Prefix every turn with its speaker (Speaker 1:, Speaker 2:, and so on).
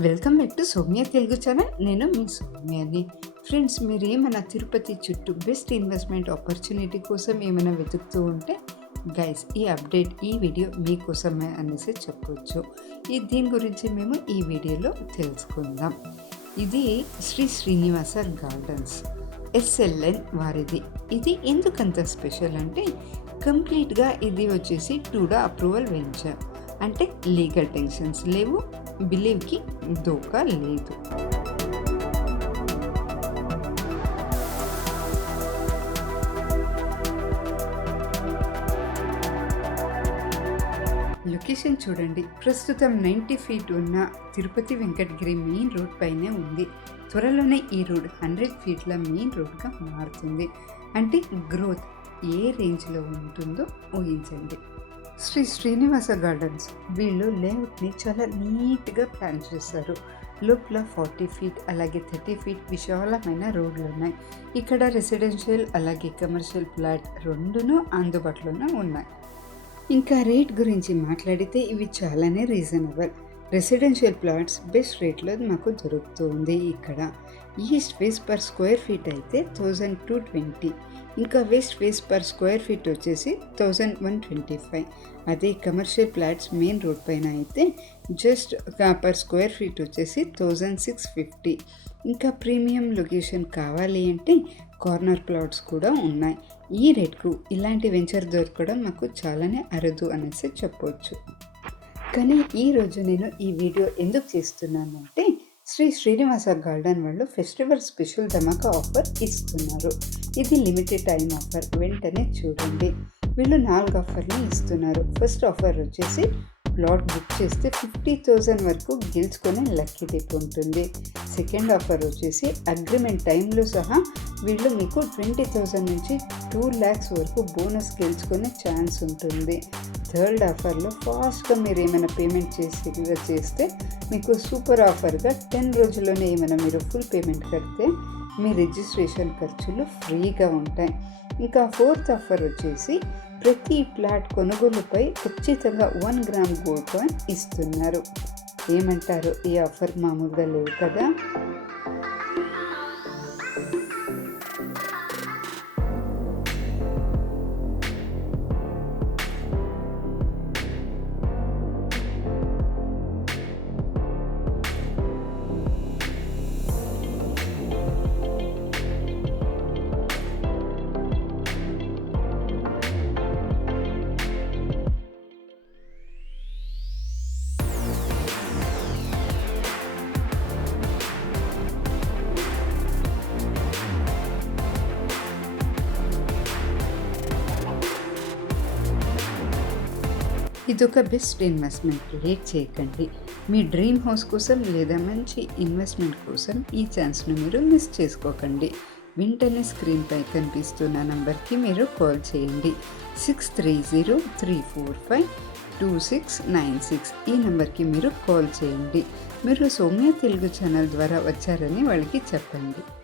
Speaker 1: Welcome back to Soumya Telugu channel. నేను మీ సౌమ్యని. Friends మీరు ఏమైనా తిరుపతి చుట్టూ బెస్ట్ ఇన్వెస్ట్మెంట్ ఆపర్చునిటీ కోసం ఏమైనా వెతుకుతూ ఉంటే గైస్ ఈ అప్డేట్ ఈ వీడియో మీకోసమే అనేసి చెప్పొచ్చు. ఈ దీని గురించి మేము ఈ వీడియోలో తెలుసుకుందాం. ఇది శ్రీ శ్రీనివాస గార్డెన్స్. ఎస్ఎల్ఎన్ వారిది. ఇది ఎందుకంత స్పెషల్ అంటే కంప్లీట్గా ఇది వచ్చేసి టూడా అప్రూవల్ వెంచర్. అంటే లీగల్ టెన్షన్స్ లేవు. బిలీవ్కి దోకా లేదు. లొకేషన్ చూడండి. ప్రస్తుతం నైంటీ ఫీట్ ఉన్న తిరుపతి వెంకటగిరి మెయిన్ రోడ్ పైనే ఉంది. త్వరలోనే ఈ రోడ్ హండ్రెడ్ ఫీట్ల మెయిన్ రోడ్గా మారుతుంది. అంటే గ్రోత్ ఏ రేంజ్లో ఉంటుందో ఊహించండి. శ్రీ శ్రీనివాస గార్డెన్స్. వీళ్ళు లేఅవుట్ని చాలా నీట్గా ప్లాన్ చేశారు. లోపల ఫార్టీ ఫీట్ అలాగే థర్టీ ఫీట్ విశాలమైన రోడ్లు ఉన్నాయి. ఇక్కడ రెసిడెన్షియల్ అలాగే కమర్షియల్ ప్లాట్ రెండును అందుబాటులోనే ఉన్నాయి. ఇంకా రేట్ గురించి మాట్లాడితే ఇవి చాలానే రీజనబుల్. రెసిడెన్షియల్ ప్లాట్స్ బెస్ట్ రేట్లో మాకు దొరుకుతుంది ఇక్కడ. East face per square feet అయితే థౌజండ్ టూ ట్వంటీ. ఇంకా west face per square feet వచ్చేసి థౌజండ్ వన్ ట్వంటీ ఫైవ్. అదే కమర్షియల్ ప్లాట్స్ మెయిన్ రోడ్ పైన అయితే జస్ట్ పర్ స్క్వేర్ ఫీట్ వచ్చేసి థౌజండ్ సిక్స్ ఫిఫ్టీ. ఇంకా ప్రీమియం లొకేషన్ కావాలి అంటే కార్నర్ ప్లాట్స్ కూడా ఉన్నాయి. ఈ రేట్కు ఇలాంటి వెంచర్ దొరకడం మాకు చాలానే అరుదు అనేసి చెప్పవచ్చు కానీ ఈరోజు నేను ఈ వీడియో ఎందుకు చేస్తున్నాను అంటే శ్రీ శ్రీనివాస గార్డెన్ వాళ్ళు ఫెస్టివల్ స్పెషల్ ధమాకా ఆఫర్ ఇస్తున్నారు. ఇది లిమిటెడ్ టైం ఆఫర్. వెంటనే చూడండి. వీళ్ళు నాలుగు ఆఫర్లు ఇస్తున్నారు. ఫస్ట్ ఆఫర్ వచ్చేసి ప్లాట్ బుక్ చేస్తే ఫిఫ్టీ థౌజండ్ వరకు గెలుచుకునే లక్కీ టిప్ ఉంటుంది. సెకండ్ ఆఫర్ వచ్చేసి అగ్రిమెంట్ టైంలో సహా వీళ్ళు మీకు ట్వంటీ థౌజండ్ నుంచి టూ ల్యాక్స్ వరకు బోనస్ గెలుచుకునే ఛాన్స్ ఉంటుంది. థర్డ్ ఆఫర్లో ఫాస్ట్గా మీరు ఏమైనా పేమెంట్ చేసి చేస్తే మీకు సూపర్ ఆఫర్గా టెన్ రోజుల్లోనే ఏమైనా మీరు ఫుల్ పేమెంట్ కడితే మీ రిజిస్ట్రేషన్ ఖర్చులు ఫ్రీగా ఉంటాయి. ఇంకా ఫోర్త్ ఆఫర్ వచ్చేసి ప్రతి ప్లాట్ కొనుగోలుపై ఖచ్చితంగా వన్ గ్రామ్ గోల్డ్ కాయిన్ ఇస్తున్నారు. ఏమంటారు? ఈ ఆఫర్ మామూలుగా లేవు కదా. ఇదొక బెస్ట్ ఇన్వెస్ట్మెంట్ లేట్ చేయకండి. మీ డ్రీమ్ హౌస్ కోసం లేదా మంచి ఇన్వెస్ట్మెంట్ కోసం ఈ ఛాన్స్ను మీరు మిస్ చేసుకోకండి. వెంటనే స్క్రీన్పై కనిపిస్తున్న నంబర్కి మీరు కాల్ చేయండి. Six three zero three four five two six nine six ఈ నెంబర్కి మీరు కాల్ చేయండి. మీరు సౌమ్య తెలుగు ఛానల్ ద్వారా వచ్చారని వాళ్ళకి చెప్పండి.